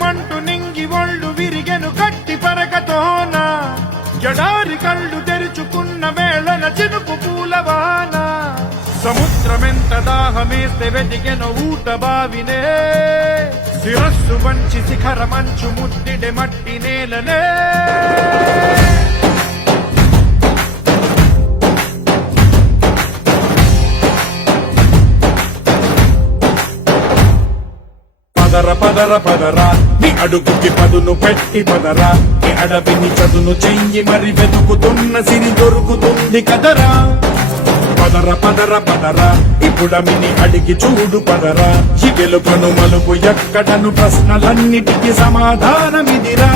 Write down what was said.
మంటు నింగి ఒళ్ళు విరిగెను గట్టి పరకతోన జడారి కళ్ళు తెరుచుకున్న వేళన చినుకు పూలవాన సముద్రమెంత దాహమేస్తే వెతికెను ఊట బావినే శిరస్సు వంచి శిఖర మంచు ముద్దిడె మట్టి నేలనే పదర పదర పదరా నీ అడుగుకి పదును పెట్టి పదరా నీ అడవిని చదును చెయ్యి మరి వెతుకుతున్న సిరి దొరుకుతుంది కదరా పదర పదర పదరా ఇప్పుడమిని అడిగి చూడు పదరా ఈ గెలుపను మలుపు ఎక్కడను ప్రశ్నలన్నిటికీ సమాధానమిదిరా